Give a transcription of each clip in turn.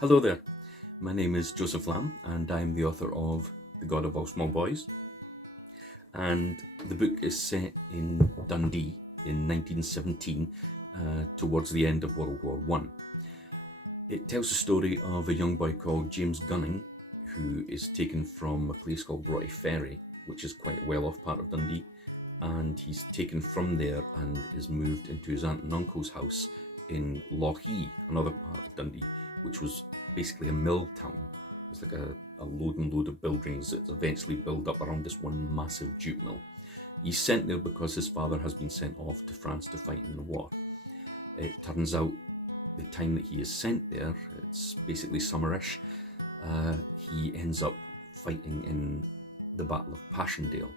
Hello there, my name is Joseph Lamb and I'm the author of The God of All Small Boys. And the book is set in Dundee in 1917 towards the end of World War One. It tells the story of a young boy called James Gunning who is taken from a place called Broughty Ferry, which is quite a well-off part of Dundee, and he's taken from there and is moved into his aunt and uncle's house in Lochee, another part of Dundee, which was basically a mill town. It's like a load and load of buildings that eventually build up around this one massive jute mill. He's sent there because his father has been sent off to France to fight in the war. It turns out the time that he is sent there, it's basically summerish, he ends up fighting in the Battle of Passchendaele.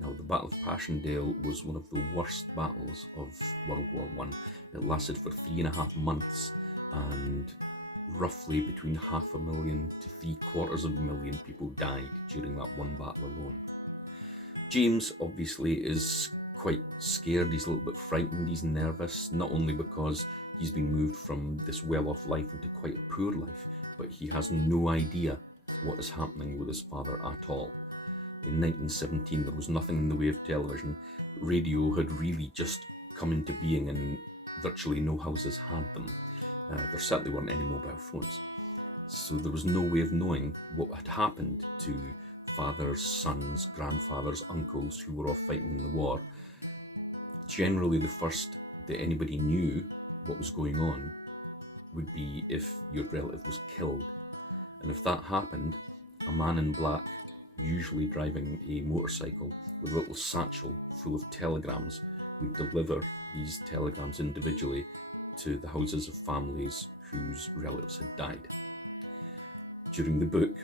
Now, the Battle of Passchendaele was one of the worst battles of World War One. It lasted for 3.5 months, and roughly between 500,000 to 750,000 people died during that one battle alone. James obviously is quite scared, he's a little bit frightened, he's nervous, not only because he's been moved from this well-off life into quite a poor life, but he has no idea what is happening with his father at all. In 1917, there was nothing in the way of television. Radio had really just come into being and virtually no houses had them. There certainly weren't any mobile phones. So there was no way of knowing what had happened to fathers, sons, grandfathers, uncles who were off fighting in the war. Generally, the first that anybody knew what was going on would be if your relative was killed. And if that happened, a man in black, usually driving a motorcycle with a little satchel full of telegrams, would deliver these telegrams individually to the houses of families whose relatives had died. During the book,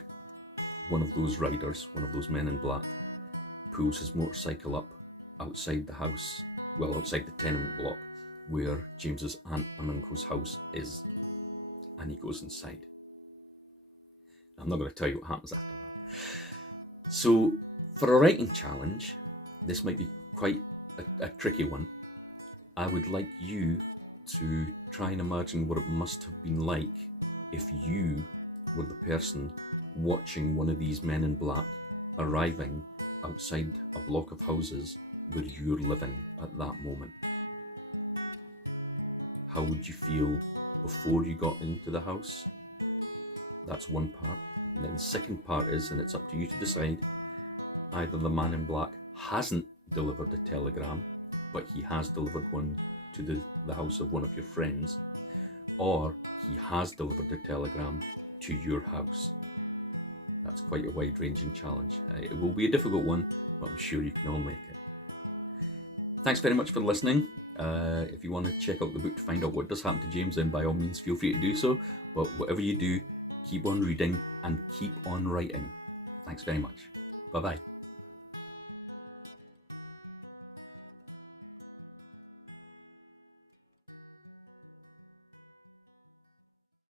one of those riders, one of those men in black, pulls his motorcycle up outside the house, well, outside the tenement block where James's aunt and uncle's house is, and he goes inside. I'm not going to tell you what happens after that. So, for a writing challenge, this might be quite a tricky one. I would like you to try and imagine what it must have been like if you were the person watching one of these men in black arriving outside a block of houses where you're living at that moment. How would you feel before you got into the house? That's one part. And then the second part is, and it's up to you to decide, either the man in black hasn't delivered a telegram, but he has delivered one to the house of one of your friends, or he has delivered a telegram to your house. That's quite a wide-ranging challenge. It will be a difficult one, but I'm sure you can all make it. Thanks very much for listening. If you want to check out the book to find out what does happen to James, then by all means feel free to do so. But whatever you do, keep on reading and keep on writing. Thanks very much. Bye-bye.